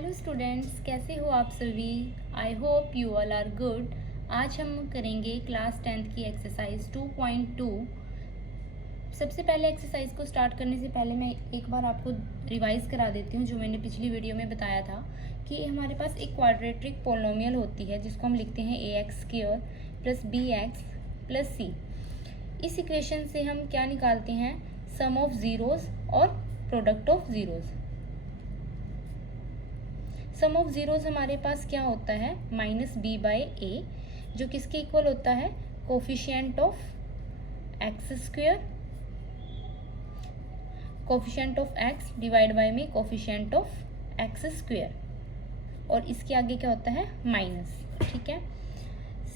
Hello students, कैसे हो आप सभी। I hope you all are good. आज हम करेंगे क्लास 10th की एक्सरसाइज 2.2। सबसे पहले एक्सरसाइज को स्टार्ट करने से पहले मैं एक बार आपको रिवाइज करा देती हूँ जो मैंने पिछली वीडियो में बताया था कि हमारे पास एक क्वाड्रेटिक पोलिनोमियल होती है जिसको हम लिखते हैं ax² plus bx plus c। इस इक्वेशन से हम क्या निकालते हैं, सम ऑफ ज़ीरोज़ और product of zeros. Sum of zeros हमारे पास क्या होता है, -b/a, जो किसके इक्वल होता है, coefficient of x² coefficient of x divide by में कोफिशिएंट ऑफ x², और इसके आगे क्या होता है, माइनस। ठीक है।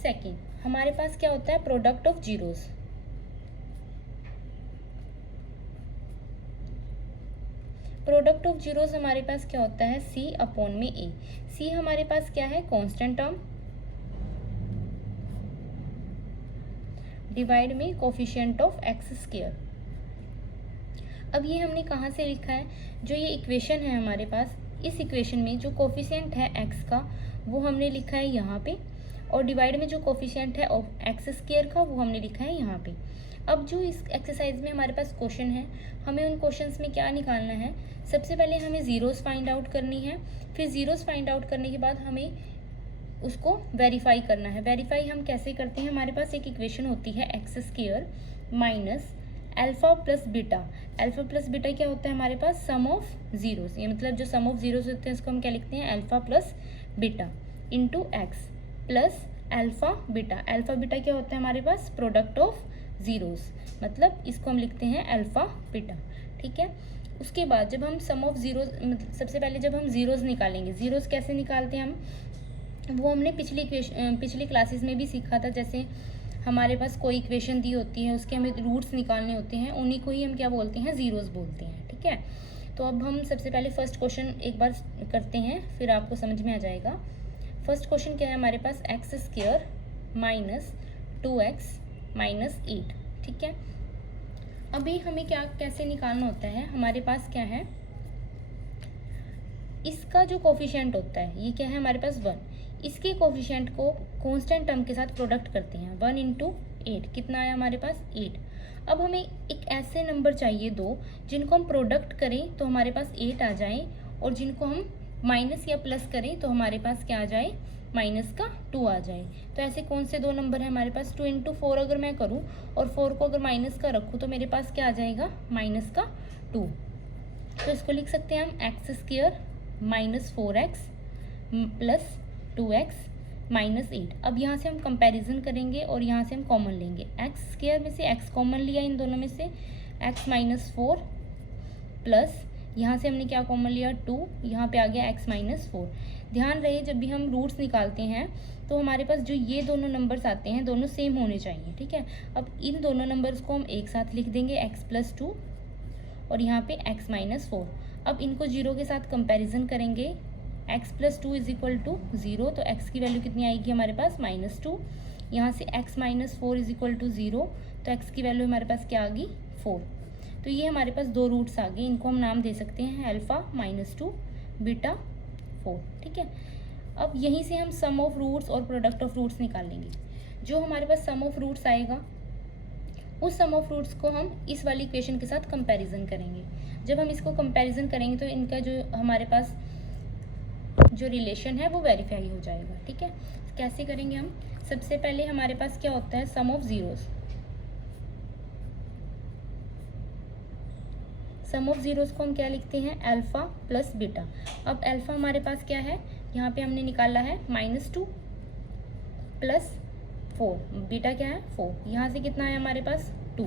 सेकंड हमारे पास क्या होता है, product of zeros. Product of zeros हमारे पास क्या होता है, c/a। c हमारे पास क्या है, कांस्टेंट टर्म डिवाइड में कोफिशिएंट ऑफ x²। अब ये हमने कहाँ से लिखा है, जो ये इक्वेशन है हमारे पास, इस इक्वेशन में जो कोफिशिएंट है x का वो हमने लिखा है यहाँ पे, और डिवाइड में जो कोफिशिएंट है x² का वो हमने लिखा है यहाँ पे। अब जो इस एक्सरसाइज में हमारे पास क्वेश्चन है, हमें उन क्वेश्चंस में क्या निकालना है, सबसे पहले हमें ज़ीरोज़ फाइंड आउट करनी है, फिर ज़ीरोज़ फाइंड आउट करने के बाद हमें उसको वेरीफाई करना है। वेरीफाई हम कैसे करते हैं, हमारे पास एक इक्वेशन होती है x² minus alpha plus beta. Alpha plus beta क्या होता है हमारे पास, सम ऑफ ज़ीरोज़। ये मतलब जो सम ऑफ ज़ीरोज़ होते हैं उसको हम क्या लिखते हैं, alpha plus beta into x plus alpha beta. Alpha beta क्या होता है हमारे पास, प्रोडक्ट ऑफ ज़ीरोज़, मतलब इसको हम लिखते हैं अल्फ़ा बीटा। ठीक है। उसके बाद जब हम सम ऑफ ज़ीरोज़, सबसे पहले जब हम ज़ीरोज़ निकालेंगे, ज़ीरोज़ कैसे निकालते हैं हम, वो हमने पिछली क्लासेस में भी सीखा था। जैसे हमारे पास कोई इक्वेशन दी होती है, उसके हमें रूट्स निकालने होते हैं, उन्हीं को ही हम क्या बोलते हैं, ज़ीरोज़ बोलते हैं। ठीक है। तो अब हम सबसे पहले फर्स्ट क्वेश्चन एक बार करते हैं, फिर आपको समझ में आ जाएगा। फर्स्ट क्वेश्चन क्या है हमारे पास, x² माइनस 2x माइनस 8। ठीक है। अभी हमें क्या कैसे निकालना होता है, हमारे पास क्या है, इसका जो कोफिशिएंट होता है ये क्या है हमारे पास 1, इसके कोफिशिएंट को कांस्टेंट टर्म के साथ प्रोडक्ट करते हैं। 1 इंटू 8 कितना आया हमारे पास, 8। अब हमें एक ऐसे नंबर चाहिए दो जिनको हम प्रोडक्ट करें तो हमारे पास 8 आ जाए, और जिनको हम माइनस या प्लस करें तो हमारे पास क्या आ जाए, माइनस का 2 आ जाए। तो ऐसे कौन से दो नंबर है हमारे पास, 2 इंटू 4 अगर मैं करूँ और 4 को अगर माइनस का रखूँ तो मेरे पास क्या आ जाएगा, माइनस का 2। तो इसको लिख सकते हैं हम x² minus 4x plus 2x minus 8। अब यहाँ से हम कंपैरिजन करेंगे और यहाँ से हम कॉमन लेंगे। x² में से x कॉमन लिया, इन दोनों में से x माइनस 4 प्लस यहाँ से हमने क्या कॉमन लिया, 2, यहाँ पे आ गया x माइनस 4। ध्यान रहे जब भी हम रूट्स निकालते हैं तो हमारे पास जो ये दोनों नंबर्स आते हैं दोनों सेम होने चाहिए। ठीक है। अब इन दोनों नंबर्स को हम एक साथ लिख देंगे, x प्लस 2 और यहाँ पे x माइनस 4। अब इनको 0 के साथ कंपैरिजन करेंगे, x plus 2 is equal to 0, तो x की वैल्यू कितनी आएगी हमारे पास, -2। यहाँ से x minus 4 is equal to 0, तो x की वैल्यू हमारे पास क्या आ गई, 4। तो ये हमारे पास दो रूट्स आ गए, इनको हम नाम दे सकते हैं अल्फ़ा -2 बीटा 4। ठीक है। अब यहीं से हम सम ऑफ रूट्स और प्रोडक्ट ऑफ रूट्स निकालेंगे। जो हमारे पास सम ऑफ रूट्स आएगा उस सम ऑफ रूट्स को हम इस वाली इक्वेशन के साथ कंपैरिजन करेंगे। जब हम इसको कंपैरिजन करेंगे तो इनका जो हमारे पास जो रिलेशन है वो वेरीफाई हो जाएगा। ठीक है। कैसे करेंगे हम, सबसे पहले हमारे पास क्या होता है, sum of zeros. Sum of zeros को हम क्या लिखते हैं, अल्फ़ा प्लस बीटा। अब अल्फ़ा हमारे पास क्या है, यहाँ पे हमने निकाला है -2 प्लस 4, बीटा क्या है 4, यहाँ से कितना है हमारे पास 2।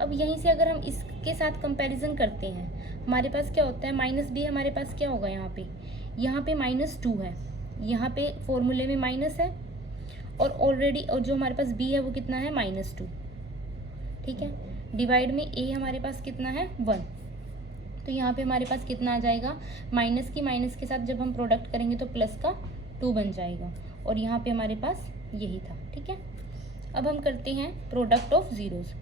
अब यहीं से अगर हम इसके साथ कंपैरिजन करते हैं, हमारे पास क्या होता है, -b हमारे पास क्या होगा, यहाँ पे -2 है, यहाँ पे फॉर्मूले में माइनस है, और ऑलरेडी और जो हमारे पास b है वो कितना है, -2। ठीक है। डिवाइड में a हमारे पास कितना है, 1, तो यहाँ पे हमारे पास कितना आ जाएगा, माइनस के साथ जब हम प्रोडक्ट करेंगे तो प्लस का 2 बन जाएगा, और यहाँ पे हमारे पास यही था। ठीक है। अब हम करते हैं product of zeros.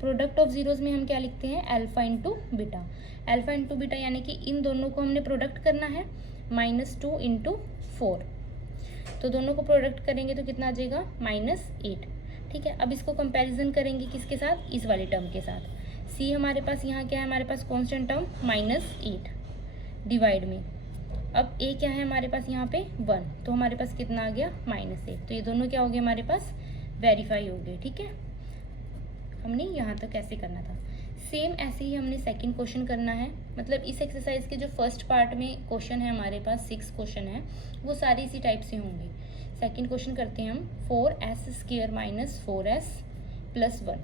Product of zeros में हम क्या लिखते हैं, alpha into beta. Alpha into beta यानी कि इन दोनों को हमने प्रोडक्ट करना है, -2 इंटू 4, तो दोनों को प्रोडक्ट करेंगे तो कितना आ जाएगा, -8। ठीक है, अब इसको कंपैरिजन करेंगे किसके साथ, इस वाले टर्म के साथ। सी हमारे पास यहाँ क्या है, हमारे पास कांस्टेंट टर्म -8 डिवाइड में, अब ए क्या है हमारे पास यहाँ पे 1, तो हमारे पास कितना आ गया, -8। तो ये दोनों क्या हो गए हमारे पास, वेरीफाई हो गए। ठीक है, हमने यहाँ तक ऐसे करना था। सेम ऐसे ही हमने सेकंड क्वेश्चन करना है, मतलब इस एक्सरसाइज के जो फर्स्ट पार्ट में क्वेश्चन है हमारे पास 6 क्वेश्चन है, वो सारे इसी टाइप से होंगे। सेकंड क्वेश्चन करते हैं हम, 4s² - 4s + 1।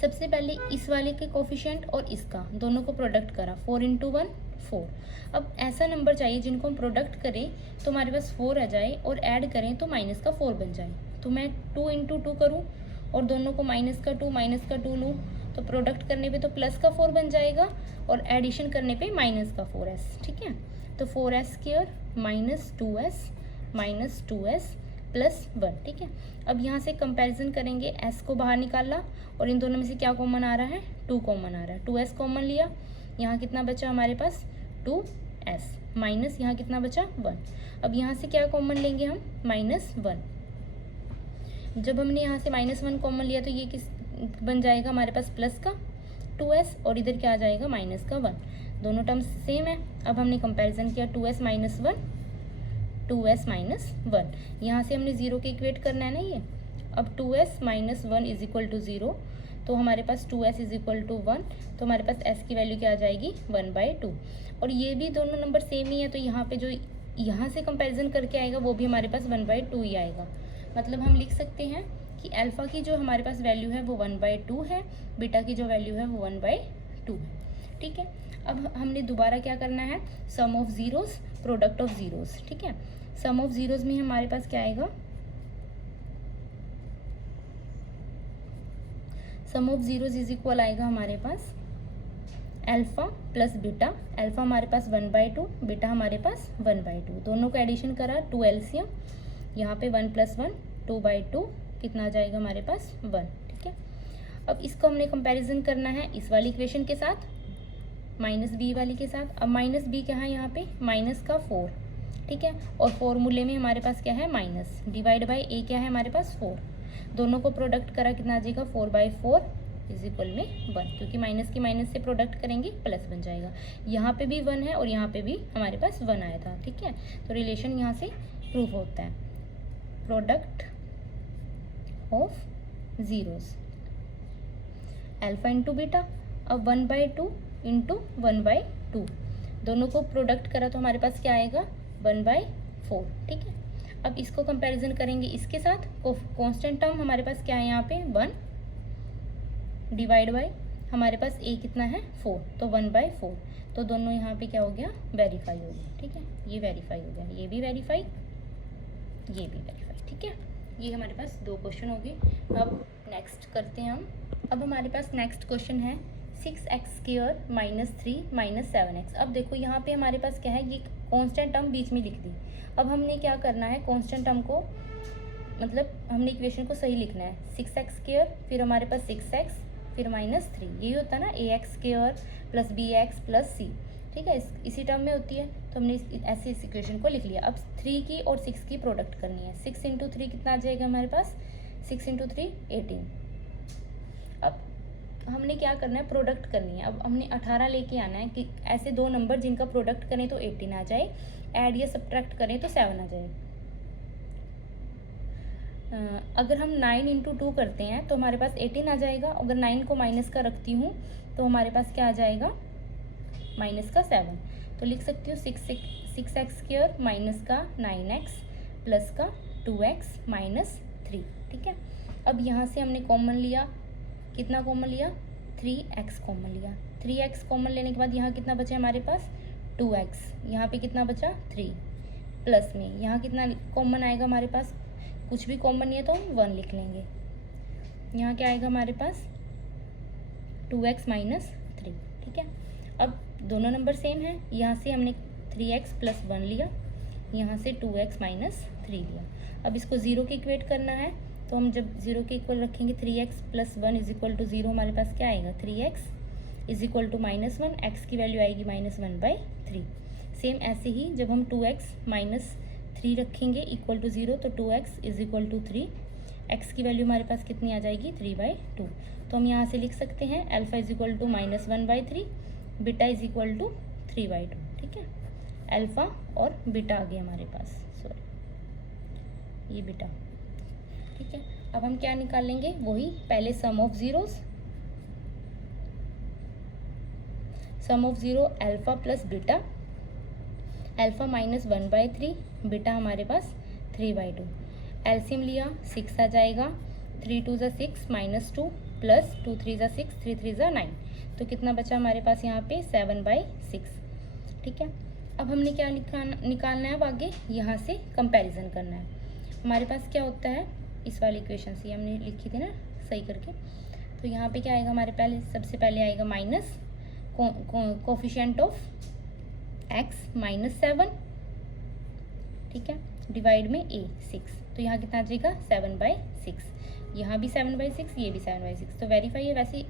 सबसे पहले इस वाले के कोफिशिएंट और इसका दोनों को प्रोडक्ट करा, 4 × 1 4। अब ऐसा नंबर चाहिए जिनको हम प्रोडक्ट करें तो हमारे पास 4 आ जाए और ऐड करें तो -4 बन जाए। तो मैं 2 × 2 करूँ और दोनों को -2 लूँ, तो प्रोडक्ट करने पे तो +4 बन जाएगा और एडिशन करने पे -4s। ठीक है, तो 4s² - 2s + 1। ठीक है, अब यहाँ से कंपैरिजन करेंगे, s को बाहर निकाला और इन दोनों में से क्या कॉमन आ रहा है, 2 कॉमन आ रहा है। 2s कॉमन लिया, यहाँ कितना बचा हमारे पास 2s, माइनस यहाँ कितना बचा 1। अब यहाँ से क्या कॉमन लेंगे हम, -1। जब हमने यहाँ से -1 कॉमन लिया तो ये किस बन जाएगा हमारे पास, प्लस का 2s और इधर क्या आ जाएगा, माइनस का 1। दोनों टर्म्स सेम है। अब हमने कंपैरिजन किया, 2s - 1 2s - 1, यहाँ से हमने 0 के इक्वेट करना है ना ये। अब 2s - 1 = 0, तो हमारे पास 2s = 1, तो हमारे पास s की वैल्यू क्या आ जाएगी, 1/2। और ये भी दोनों नंबर सेम ही है, तो यहाँ पे जो यहाँ से कंपैरिजन करके आएगा वो भी हमारे पास 1/2 ही आएगा। मतलब हम लिख सकते हैं कि अल्फ़ा की जो हमारे पास वैल्यू है वो 1/2 है, बीटा की जो वैल्यू है वो 1/2 है। ठीक है, अब हमने दोबारा क्या करना है, sum of zeros, product of zeros. ठीक है, सम ऑफ ज़ीरोज़ में हमारे पास क्या आएगा, सम ऑफ ज़ीरोज़ इज इक्वल आएगा हमारे पास अल्फ़ा प्लस बीटा। अल्फ़ा हमारे पास 1/2, बीटा हमारे पास 1/2, दोनों का एडिशन करा 2 LCM, यहाँ पे 1 + 1 2/2, कितना आ जाएगा हमारे पास 1। ठीक है, अब इसको हमने कंपैरिजन करना है इस वाली इक्वेशन के साथ, -b वाली के साथ। अब -b क्या है यहाँ पे, -4। ठीक है, और फॉर्मूले में हमारे पास क्या है, माइनस, डिवाइड बाई a क्या है हमारे पास 4। दोनों को प्रोडक्ट करा कितना आ जाएगा, 4/4 = 1, क्योंकि माइनस की माइनस से प्रोडक्ट करेंगे प्लस बन जाएगा। यहाँ पे भी 1 है और यहाँ पे भी हमारे पास 1 आया था। ठीक है, तो रिलेशन यहाँ से प्रूफ होता है, product of zeros, alpha into beta. अब 1/2 इंटू 1/2, दोनों को प्रोडक्ट करा तो हमारे पास क्या आएगा, 1/4। ठीक है, अब इसको कंपैरिजन करेंगे इसके साथ, कांस्टेंट टर्म हमारे पास क्या है यहाँ पे 1, डिवाइड बाय हमारे पास a कितना है 4, तो 1/4, तो दोनों यहाँ पे क्या हो गया, वेरीफाई हो गया। ठीक है, ये वेरीफाई हो गया, ये भी वेरीफाई, ये भी वेरीफाई। ठीक है, ये हमारे पास 2 क्वेश्चन हो गए। अब नेक्स्ट करते हैं हम। अब हमारे पास नेक्स्ट क्वेश्चन है 6x² - 3 - 7x। अब देखो यहाँ पे हमारे पास क्या है, ये कांस्टेंट टर्म बीच में लिख दी। अब हमने क्या करना है, कांस्टेंट टर्म को मतलब हमने इक्वेशन को सही लिखना है, 6x², फिर हमारे पास 6x, फिर -3, यही होता है ना, ax² + bx + c। ठीक है, इसी टर्म में होती है, तो हमने ऐसे इस इक्वेशन को लिख लिया। अब 3 की और 6 की प्रोडक्ट करनी है, 6 × 3 कितना आ जाएगा हमारे पास, 6 × 3 18। अब हमने क्या करना है, प्रोडक्ट करनी है। अब हमने 18 लेके आना है कि ऐसे 2 नंबर जिनका प्रोडक्ट करें तो 18 आ जाए, ऐड या सब्ट्रैक्ट करें तो 7 आ जाए। अगर हम 9 × 2 करते हैं तो हमारे पास 18 आ जाएगा। अगर 9 को माइनस का रखती हूँ तो हमारे पास क्या आ जाएगा, -7। तो लिख सकती हूँ 6x² माइनस का 9x प्लस का 2x - 3। ठीक है, अब यहाँ से हमने कॉमन लिया, कितना कॉमन लिया, 3x कॉमन लिया। 3x कॉमन लेने के बाद यहाँ कितना बचा हमारे पास, 2x, यहाँ पे कितना बचा 3, प्लस में यहाँ कितना कॉमन आएगा हमारे पास, कुछ भी कॉमन नहीं है तो हम 1 लिख लेंगे। यहाँ क्या आएगा हमारे पास, 2x - 3। ठीक है, अब दोनों नंबर सेम है, यहाँ से हमने 3x + 1 लिया, यहाँ से 2x - 3 लिया। अब इसको 0 के इक्वेट करना है, तो हम जब 0 के इक्वल रखेंगे 3x plus 1 is equal to 0, हमारे पास क्या आएगा 3x is equal to -1, x की वैल्यू आएगी -1/3। सेम ऐसे ही जब हम 2x माइनस 3 रखेंगे इक्वल टू 0 तो 2x is equal to 3, x की वैल्यू हमारे पास कितनी आ जाएगी 3/2। तो हम यहाँ से लिख सकते हैं alpha is equal to -1/3, beta is equal to 3/2। ठीक है, अल्फा और बीटा आ गया हमारे पास, सॉरी ये बीटा। ठीक है, अब हम क्या निकाल लेंगे, वही पहले sum of zeros, sum of zero alpha plus beta, alpha -1/3, beta हमारे पास 3/2। एलसीएम लिया 6 आ जाएगा, 3 2 ज़ा 6 -2 प्लस 2 3 ज़ा 6 3 3 ज़ा 9, तो कितना बचा हमारे पास यहाँ पे 7/6। ठीक है, अब हमने क्या निकालना है, अब आगे यहाँ से कंपैरिजन करना है। हमारे पास क्या होता है, इस वाली इक्वेशन से हमने लिखी थी ना सही करके, तो यहाँ पे क्या आएगा हमारे पहले, सबसे पहले आएगा माइनस कोफिशिएंट ऑफ x -7, ठीक है, डिवाइड में a 6, तो यहाँ कितना आ जाएगा 7/6, यहाँ भी 7/6, ये भी 7/6। तो वेरीफाई है, वैसे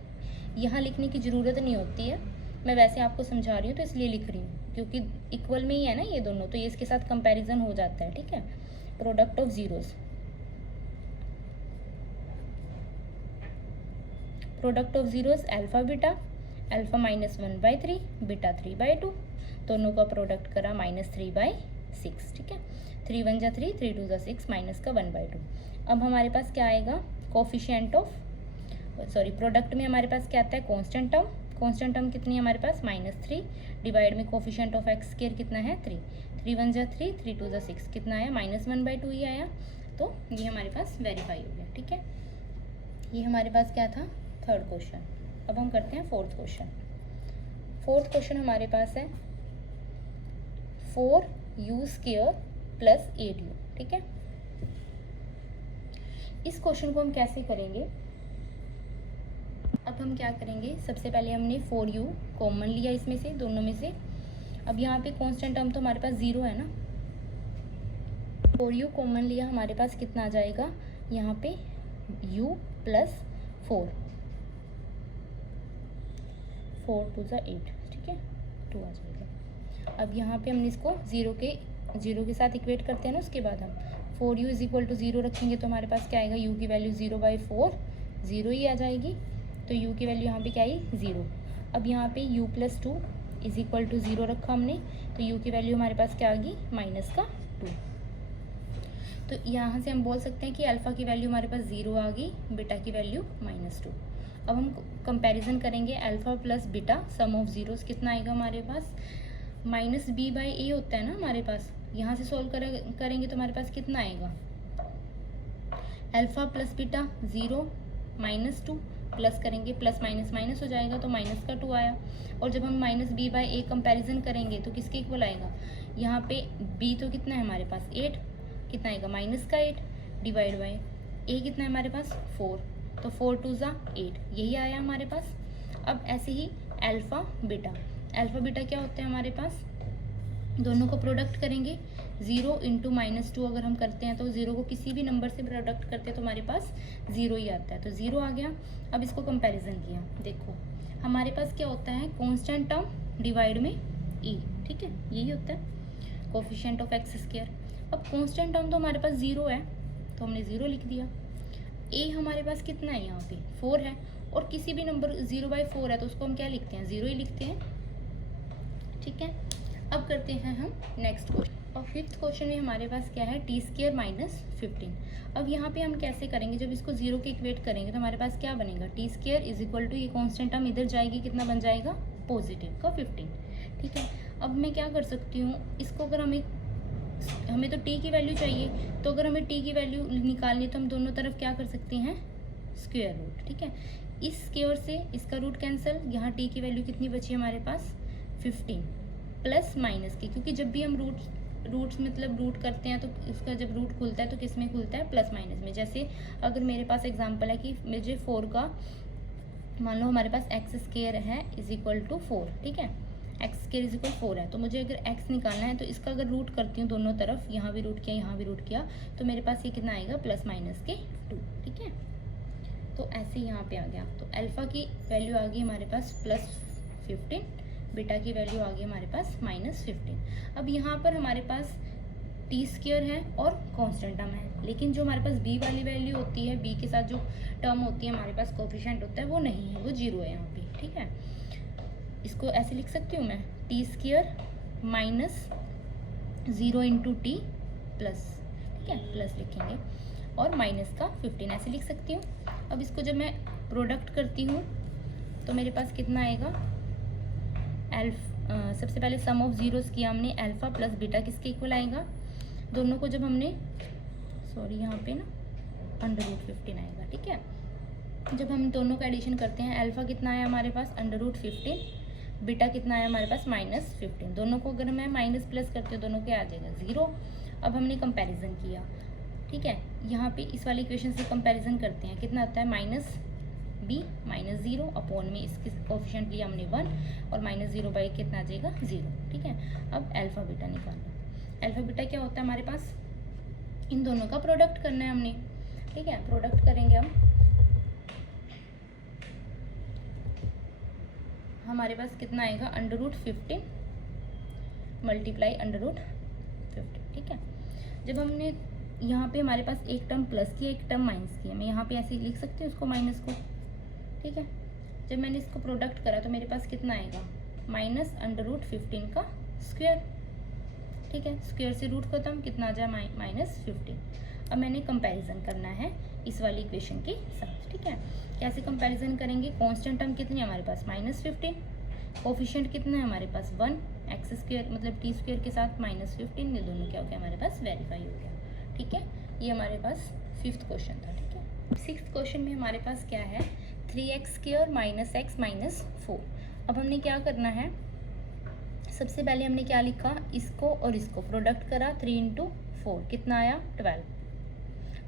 यहाँ लिखने की ज़रूरत नहीं होती है, मैं वैसे आपको समझा रही हूँ तो इसलिए लिख रही हूँ, क्योंकि इक्वल में ही है ना ये दोनों, तो ये इसके साथ कंपैरिजन हो जाता है। ठीक है, product of zeros, product of zeros alpha beta, alpha -1/3, beta 3/2, दोनों का प्रोडक्ट करा -3/6। ठीक है, 3 1 जा 3, 3 2 जा 6, माइनस का 1/2। अब हमारे पास क्या आएगा, कोफिशिएंट ऑफ, सॉरी प्रोडक्ट में हमारे पास क्या आता है, कांस्टेंट टर्म, कांस्टेंट टर्म कितनी है हमारे पास -3, डिवाइड में कोफिशिएंट ऑफ एक्स स्क्वायर कितना है 3, 3 1 जा 3, 3 2 जा 6, कितना आया -1/2 ही आया, तो ये हमारे पास वेरीफाई हो गया। ठीक है, ये हमारे पास क्या था, थर्ड क्वेश्चन। अब हम करते हैं फोर्थ क्वेश्चन। फोर्थ क्वेश्चन हमारे पास है 4u² प्लस 8u। ठीक है, इस क्वेश्चन को हम कैसे करेंगे, अब हम क्या करेंगे, सबसे पहले हमने 4u कॉमन लिया इसमें से, दोनों में से। अब यहाँ पे कांस्टेंट टर्म तो हमारे पास 0 है ना, 4u कॉमन लिया, हमारे पास कितना आ जाएगा यहाँ पे u प्लस 4, 4 2 ज़ा 8, ठीक है 2 आ जाएगा। अब यहाँ पे हमने इसको जीरो के साथ इक्वेट करते हैं ना, उसके बाद हम 4u इज इक्वल टू 0 रखेंगे तो हमारे पास क्या आएगा, u की वैल्यू 0/4, 0 ही आ जाएगी, तो u की वैल्यू यहाँ पे क्या आई 0। अब यहाँ पे u plus 2 is equal to 0 रखा हमने, तो u की वैल्यू हमारे पास क्या आ गई -2। तो यहाँ से हम बोल सकते हैं कि अल्फ़ा की वैल्यू हमारे पास 0 आ गई, बीटा की वैल्यू -2। अब हम कंपैरिजन करेंगे alpha plus beta, sum of zeros कितना आएगा हमारे पास, -b/a होता है ना हमारे पास, यहाँ से सॉल्व करेंगे तो हमारे पास कितना आएगा, अल्फ़ा प्लस बीटा 0 -2 प्लस करेंगे, प्लस माइनस माइनस हो जाएगा तो माइनस का 2 आया। और जब हम -b/a कंपैरिजन करेंगे तो किसके इक्वल आएगा, यहाँ पे b तो कितना है हमारे पास 8, कितना आएगा -8, डिवाइड बाय a कितना है हमारे पास 4, तो 4 2 ज़ा 8, यही आया हमारे पास। अब ऐसे ही अल्फ़ा बीटा, अल्फ़ा बीटा क्या होता है हमारे पास, दोनों को प्रोडक्ट करेंगे, 0 × -2 अगर हम करते हैं तो 0 को किसी भी नंबर से प्रोडक्ट करते हैं तो हमारे पास 0 ही आता है, तो 0 आ गया। अब इसको कंपैरिजन किया, देखो हमारे पास क्या होता है, कांस्टेंट टर्म डिवाइड में e, ठीक है यही होता है कोफिशिएंट ऑफ एक्स स्क्वायर। अब कांस्टेंट टर्म तो हमारे पास 0 है तो हमने 0 लिख दिया, a हमारे पास कितना है यहाँ पे 4 है, और किसी भी नंबर 0/4 है तो उसको हम क्या लिखते हैं 0 ही लिखते हैं। ठीक है, अब करते हैं हम नेक्स्ट क्वेश्चन, और फिफ्थ क्वेश्चन में हमारे पास क्या है t² - 15। अब यहाँ पे हम कैसे करेंगे, जब इसको 0 के इक्वेट करेंगे तो हमारे पास क्या बनेगा, t² इज इक्वल टू, ये कांस्टेंट टर्म इधर जाएगी, कितना बन जाएगा पॉजिटिव का 15। ठीक है, अब मैं क्या कर सकती हूँ, इसको अगर हमें तो t की वैल्यू चाहिए, तो अगर हमें t की वैल्यू निकालनी है तो हम दोनों तरफ क्या कर सकते हैं, स्क्वायर रूट। ठीक है, इस स्क्वायर से इसका रूट कैंसिल, यहाँ t की वैल्यू कितनी बची हमारे पास 15 प्लस माइनस की, क्योंकि जब भी हम रूट्स मतलब रूट करते हैं तो इसका जब रूट खुलता है तो किस में खुलता है, प्लस माइनस में। जैसे अगर मेरे पास एग्जांपल है कि मुझे 4 का, मान लो हमारे पास x² है इज इक्वल टू 4, ठीक है एक्स स्क्वायर इज इक्वल 4 है, तो मुझे अगर एक्स निकालना है तो इसका अगर रूट करती हूँ दोनों तरफ, यहाँ भी रूट किया यहाँ भी रूट किया, तो मेरे पास ये कितना आएगा प्लस माइनस के 2, ठीक है। तो ऐसे यहाँ पे आ गया, तो अल्फ़ा की वैल्यू आ गई हमारे पास प्लस 15, बीटा की वैल्यू आ गई हमारे पास माइनस 15। अब यहाँ पर हमारे पास टी स्क्वायर है और कांस्टेंट टर्म है, लेकिन जो हमारे पास बी वाली वैल्यू होती है, बी के साथ जो टर्म होती है हमारे पास कोफिशिएंट होता है वो नहीं है, वो 0 है यहाँ पे, ठीक है। इसको ऐसे लिख सकती हूँ मैं, T square minus 0 into T plus, ठीक है, प्लस लिखेंगे, और माइनस का 15 ऐसे लिख सकती हूँ। अब इसको जब मैं प्रोडक्ट करती हूँ तो मेरे पास कितना आएगा, सबसे पहले सम ऑफ जीरोस किया हमने, अल्फ़ा प्लस बीटा किसके इक्वल आएगा, दोनों को जब हमने यहाँ पे ना √15 आएगा, ठीक है। जब हम दोनों का एडिशन करते हैं, अल्फ़ा कितना आया हमारे पास √15, बीटा कितना आया हमारे पास -15, दोनों को अगर मैं माइनस प्लस करती हूँ दोनों के आ जाएगा 0। अब हमने कंपैरिजन किया, ठीक है, यहाँ पे इस वाली इक्वेशन से कंपैरिजन करते हैं, कितना आता है -b -0 अपॉन में इसके कोफिशिएंट लिया हमने 1 और -0 बाई कितना आ जाएगा 0, ठीक है। अब अल्फ़ा बीटा निकालना, अल्फ़ा बीटा क्या होता है हमारे पास, इन दोनों का प्रोडक्ट करना है हमने, ठीक है। प्रोडक्ट करेंगे हम, हमारे पास कितना आएगा √15 मल्टीप्लाई √15, ठीक है। जब हमने यहाँ पे हमारे पास एक टर्म प्लस किया एक टर्म माइनस किया, मैं यहाँ पे ऐसे लिख सकती हूँ उसको माइनस को, ठीक है। जब मैंने इसको प्रोडक्ट करा तो मेरे पास कितना आएगा माइनस √15 का स्क्वायर, ठीक है, स्क्वायर से रूट खत्म, कितना आ जाए -15। अब मैंने कंपैरिजन करना है इस वाली इक्वेशन के साथ, ठीक है। कैसे कंपैरिजन करेंगे, कांस्टेंट टर्म कितनी है हमारे पास -15, कोफिशिएंट कितना है हमारे पास 1, एक्स स्क्वायर मतलब टी स्क्वायर के साथ -15, ये दोनों क्या हो गया हमारे पास वेरीफाई हो गया, ठीक है। ये हमारे पास 5th क्वेश्चन था, ठीक है। 6th क्वेश्चन में हमारे पास क्या है, 3x² - x - 4। अब हमने क्या करना है, सबसे पहले हमने क्या लिखा, इसको और इसको प्रोडक्ट करा, 3 × 4 कितना आया 12।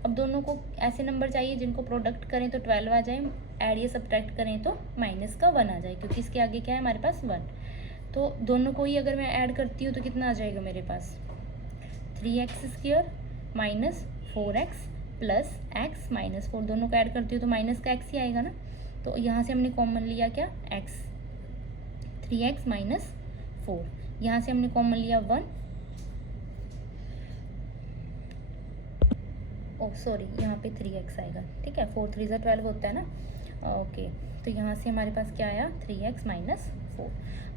अब दोनों को ऐसे नंबर चाहिए जिनको प्रोडक्ट करें तो 12 आ जाए, ऐड या सब्ट्रैक्ट करें तो माइनस का 1 आ जाए, क्योंकि इसके आगे क्या है हमारे पास 1। तो दोनों को ही अगर मैं ऐड करती हूँ तो कितना आ जाएगा मेरे पास 3x² - 4x प्लस x - 4, दोनों को ऐड करती हूँ तो माइनस का x ही आएगा ना। तो यहाँ से हमने कॉमन लिया क्या x, 3x - 4, यहाँ से हमने कॉमन लिया 1, ओह सॉरी यहाँ पे 3x आएगा, ठीक है, 4 3 12 होता है ना, ओके। तो यहाँ से हमारे पास क्या आया 3x - 4।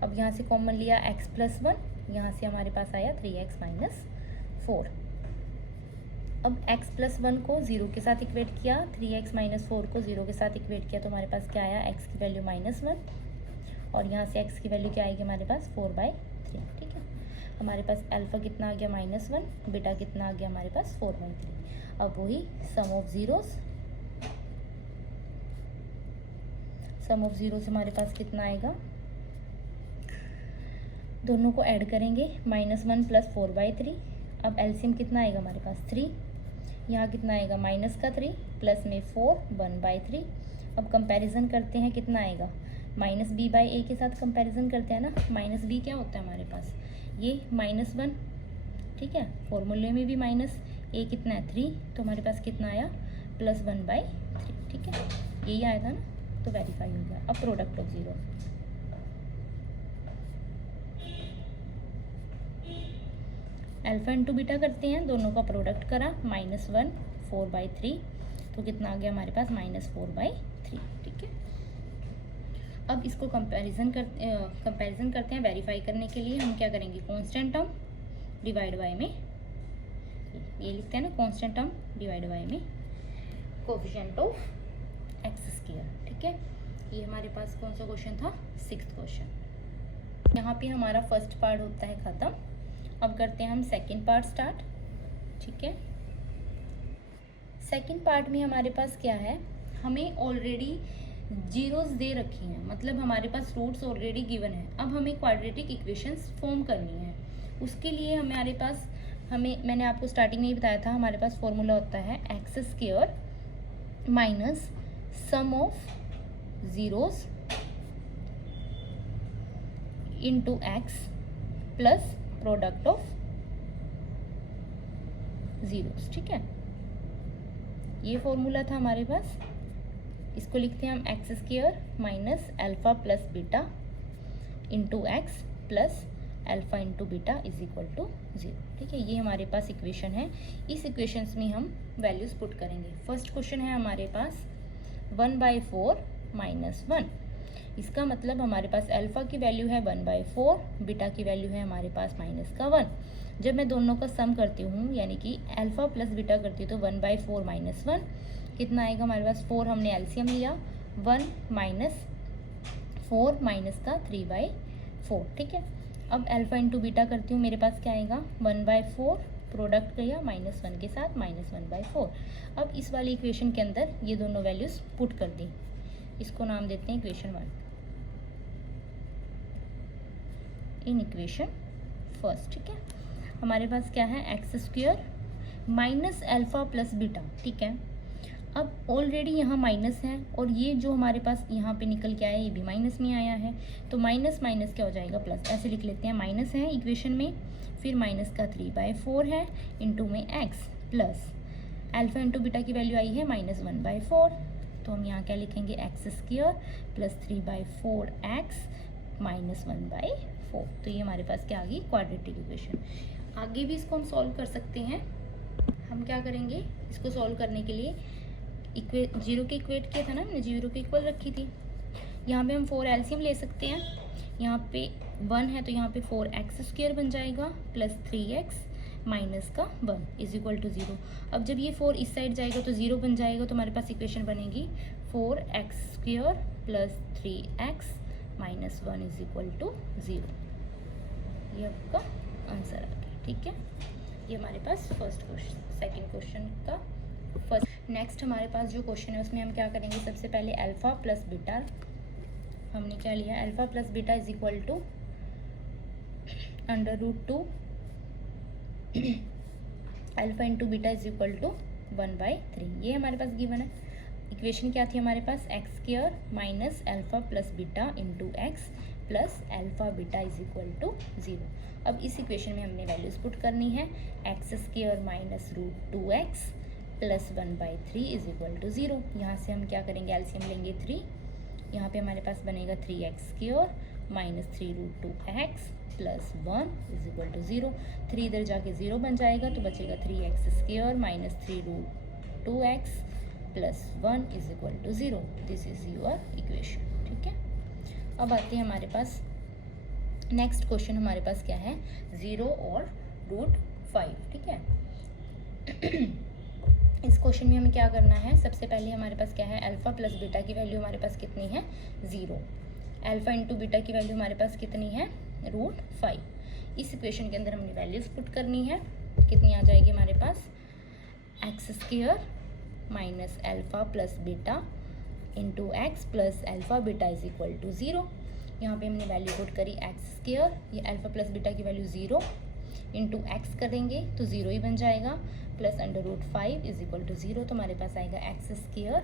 अब यहाँ से कॉमन लिया x + 1, यहाँ से हमारे पास आया 3x - 4। अब x + 1 को 0 के साथ इक्वेट किया, 3x - 4 को 0 के साथ इक्वेट किया, तो हमारे पास क्या आया x की वैल्यू -1, और यहाँ से x की वैल्यू क्या आएगी हमारे पास 4/3, ठीक है। हमारे पास अल्फ़ा कितना आ गया -1, बीटा कितना आ गया हमारे पास 4/3। अब वही सम ऑफ जीरोस हमारे पास कितना आएगा, दोनों को ऐड करेंगे, -1 + 4/3। अब एलसीएम कितना आएगा हमारे पास 3, यहाँ कितना आएगा -3 प्लस में 4 1/3। अब कंपैरिजन करते हैं, कितना आएगा -b/a के साथ कंपैरिजन करते हैं ना, -b क्या होता है हमारे पास ये -1, ठीक है, फॉर्मूले में भी -a कितना है 3, तो हमारे पास कितना आया +1/3, ठीक है, यही आया था ना, तो वेरीफाई हो गया। अब product of zero, alpha into beta करते हैं, दोनों का प्रोडक्ट करा, -1 4/3, तो कितना आ गया हमारे पास -4/3, ठीक है। अब इसको कंपैरिजन करते हैं, वेरीफाई करने के लिए हम क्या करेंगे, कांस्टेंट टर्म डिवाइड बाय में, ये लिखते हैं ना कांस्टेंट टर्म डिवाइड बाय में कोफिशिएंट ऑफ x², ठीक है। ये हमारे पास कौन सा क्वेश्चन था 6th क्वेश्चन। यहाँ पे हमारा फर्स्ट पार्ट होता है ख़त्म। अब करते हैं हम सेकंड पार्ट स्टार्ट, ठीक है। सेकंड पार्ट में हमारे पास क्या है, हमें ऑलरेडी जीरोस दे रखी हैं, मतलब हमारे पास रूट्स ऑलरेडी गिवन है। अब हमें क्वाड्रेटिक इक्वेशंस फॉर्म करनी है, उसके लिए मैंने आपको स्टार्टिंग में ही बताया था, हमारे पास फॉर्मूला होता है x² minus sum of zeros into x plus product of zeros, ठीक है। ये फॉर्मूला था हमारे पास, इसको लिखते हैं हम x square minus alpha plus beta into x plus alpha into beta is equal to 0, ठीक है। ये हमारे पास इक्वेशन है, इस इक्वेशंस में हम वैल्यूज़ पुट करेंगे। फर्स्ट क्वेश्चन है हमारे पास 1/4 माइनस 1, इसका मतलब हमारे पास अल्फा की वैल्यू है 1/4, बीटा की वैल्यू है हमारे पास -1। जब मैं दोनों का सम करती हूँ यानी कि अल्फा प्लस बीटा करती हूँ तो 1/4 माइनस 1 कितना आएगा हमारे पास, 4 हमने एलसीएम लिया, 1 माइनस 4 माइनस का 3/4, ठीक है। अब अल्फा इंटू बीटा करती हूँ, मेरे पास क्या आएगा 1/4, प्रोडक्ट गया -1 के साथ -1/4। अब इस वाली इक्वेशन के अंदर ये दोनों वैल्यूज़ पुट कर दी, इसको नाम देते हैं इक्वेशन 1। इन इक्वेशन फर्स्ट, ठीक है, हमारे पास क्या है x square minus alpha plus beta, ठीक है। अब ऑलरेडी यहाँ माइनस है और ये जो हमारे पास यहाँ पे निकल के आया ये भी माइनस में आया है, तो माइनस माइनस क्या हो जाएगा प्लस, ऐसे लिख लेते हैं। माइनस है इक्वेशन में, फिर माइनस का 3/4 है इंटू में x plus alpha into beta की वैल्यू आई है -1/4, तो हम यहाँ क्या लिखेंगे x square plus 3/4 x minus 1/4। तो ये हमारे पास क्या आ गई क्वाड्रेटिक इक्वेशन। आगे भी इसको हम सॉल्व कर सकते हैं। हम क्या करेंगे, इसको सॉल्व करने के लिए जीरो के इक्वेट किया था ना हमने, जीरो के इक्वल रखी थी। यहाँ पे हम 4 एलसीएम ले सकते हैं, यहाँ पे 1 है तो यहाँ पे 4x स्क्वायर बन जाएगा प्लस 3x माइनस का 1 इज इक्वल टू 0। अब जब ये 4 इस साइड जाएगा तो 0 बन जाएगा, तो हमारे पास इक्वेशन बनेगी 4x square plus 3x minus 1 is equal to 0। ये आपका आंसर आ गया, ठीक है। ये हमारे पास फर्स्ट क्वेश्चन, सेकेंड क्वेश्चन का फर्स्ट। नेक्स्ट हमारे पास जो क्वेश्चन है उसमें हम क्या करेंगे, सबसे पहले अल्फा प्लस बीटा हमने क्या लिया, alpha plus beta is equal to √2 alpha into beta is equal to 1/3। ये हमारे पास गिवन है। इक्वेशन क्या थी हमारे पास, x square minus alpha plus beta into x plus alpha beta is equal to 0। अब इस इक्वेशन में हमने वैल्यूज पुट करनी है, एक्स स्क्वायर माइनस √2x प्लस 1/3 इज इक्वल टू 0। यहाँ से हम क्या करेंगे, एलसीएम लेंगे 3, यहाँ पे हमारे पास बनेगा 3x square minus 3√2x plus 1 is equal to 0। 3 इधर जाके 0 बन जाएगा तो बचेगा 3x square minus 3√2x plus 1 is equal to 0। This is your equation, ठीक है। अब आते हैं हमारे पास नेक्स्ट क्वेश्चन, हमारे पास क्या है 0 और √5, ठीक है। इस क्वेश्चन में हमें क्या करना है, सबसे पहले हमारे पास क्या है, अल्फा प्लस बीटा की वैल्यू हमारे पास कितनी है 0, अल्फा इंटू बीटा की वैल्यू हमारे पास कितनी है √5। इस इक्वेशन के अंदर हमने वैल्यूज पुट करनी है, कितनी आ जाएगी हमारे पास, x square minus alpha plus beta into x plus alpha beta is equal to 0। यहाँ पे हमने वैल्यू पुट करी एक्स स्क्वायर, ये अल्फा प्लस बीटा की वैल्यू 0 इंटू एक्स करेंगे तो 0 ही बन जाएगा, प्लस √5 इज इक्वल टू 0। तो हमारे पास आएगा x square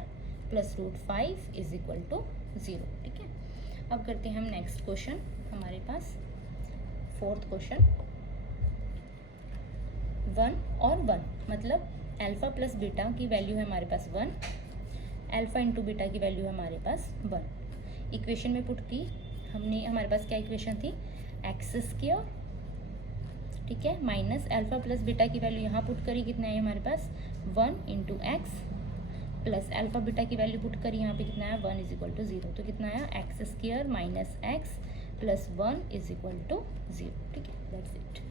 plus √5 is equal to 0, ठीक है। अब करते हैं हम नेक्स्ट क्वेश्चन, हमारे पास फोर्थ क्वेश्चन 1 और 1, मतलब अल्फा प्लस बीटा की वैल्यू है हमारे पास 1, अल्फा इंटू बीटा की वैल्यू है हमारे पास 1। इक्वेशन में पुट की हमने, हमारे पास क्या इक्वेशन थी, एक्स स्क्वायर, ठीक है, माइनस अल्फा प्लस बीटा की वैल्यू यहाँ पुट करी, कितना है हमारे पास 1 into x plus alpha beta की वैल्यू पुट करी, यहाँ पे कितना है 1 इज इक्वल टू 0। तो कितना आया x square minus x plus 1 is equal to 0, ठीक है, दैट्स इट।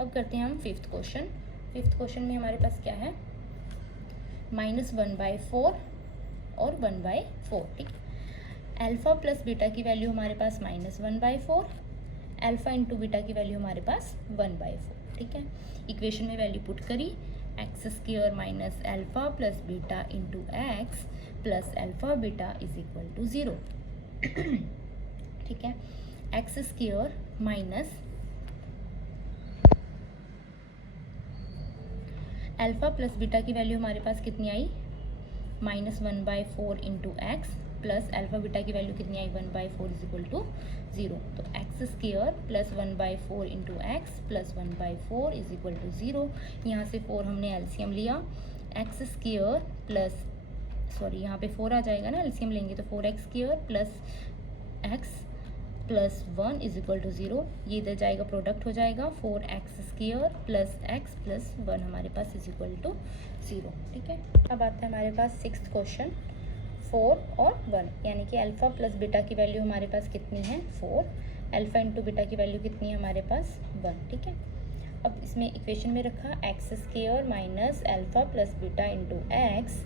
अब करते हैं हम फिफ्थ क्वेश्चन। फिफ्थ क्वेश्चन में हमारे पास क्या है, -1/4 और 1/4, ठीक है। अल्फा प्लस बीटा की वैल्यू हमारे पास -1/4, अल्फा इंटू बीटा की वैल्यू हमारे पास 1/4, ठीक है। इक्वेशन में वैल्यू पुट करी, x square minus alpha plus beta into x plus alpha beta is equal to 0, ठीक है। X square minus alpha plus beta की वैल्यू हमारे पास कितनी आई, -1/4 into x plus alpha beta की वैल्यू कितनी आई 1/4 इज इक्वल टू 0। तो x square plus 1/4 into x plus 1/4 is equal to 0। यहाँ से 4 हमने एलसीएम लिया, एक्स स्क्वायर प्लस यहाँ पे 4 आ जाएगा ना, एलसीएम लेंगे तो 4x square plus x plus 1 is equal to 0। ये इधर जाएगा, प्रोडक्ट हो जाएगा 4x square plus x plus 1 हमारे पास इज इक्वल टू 0। ठीक है, अब आता है हमारे पास 6th क्वेश्चन 4 और 1, यानी कि अल्फ़ा प्लस बीटा की वैल्यू हमारे पास कितनी है 4, अल्फ़ा इंटू बीटा की वैल्यू कितनी है हमारे पास 1। ठीक है, अब इसमें इक्वेशन में रखा x square minus alpha plus beta into x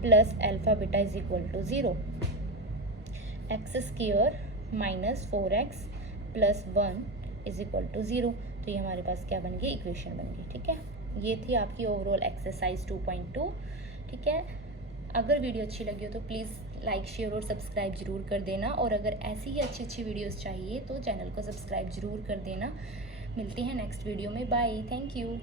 plus alpha beta is equal to 0। X square minus 4x plus 1 is equal to 0। तो ये हमारे पास क्या बन गई, इक्वेशन बन गई। ठीक है, ये थी आपकी ओवरऑल एक्सरसाइज 2.2। ठीक है, अगर वीडियो अच्छी लगी हो तो प्लीज़ लाइक शेयर और सब्सक्राइब ज़रूर कर देना, और अगर ऐसी ही अच्छी अच्छी वीडियोस चाहिए तो चैनल को सब्सक्राइब ज़रूर कर देना। मिलते हैं नेक्स्ट वीडियो में, बाय, थैंक यू।